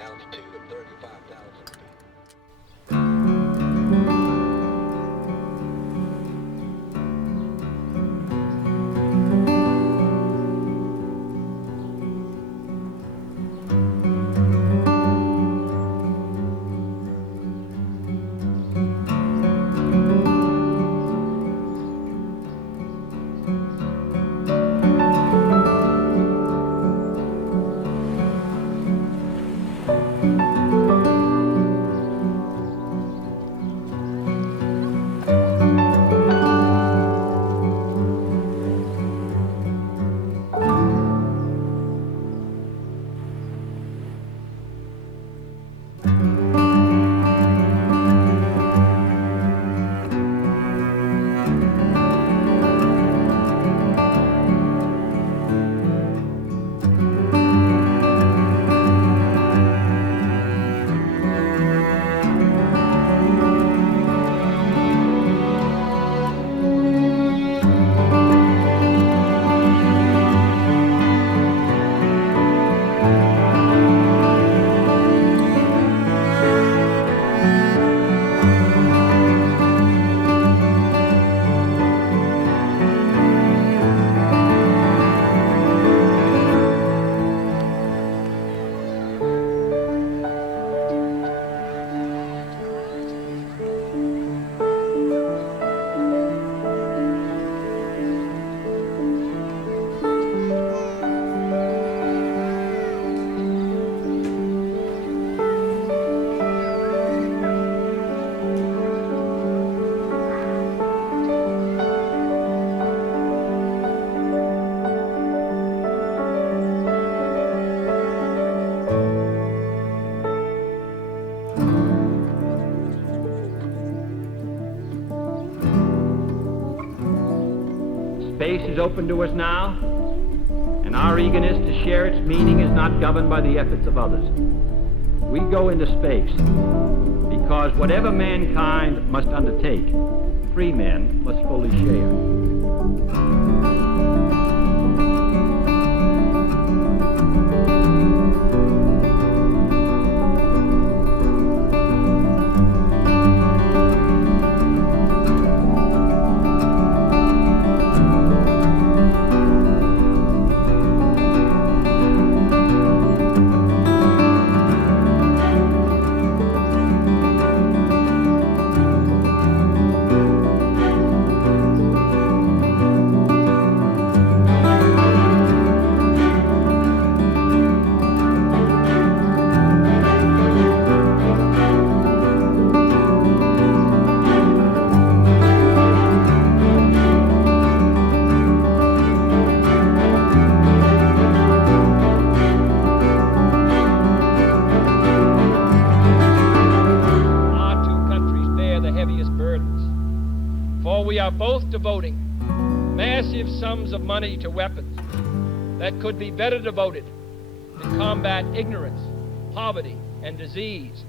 an altitude of 35,000 feet. Space is open to us now, and our eagerness to share its meaning is not governed by the efforts of others. We go into space because whatever mankind must undertake, free men must fully share. For we are both devoting massive sums of money to weapons that could be better devoted to combat ignorance, poverty, and disease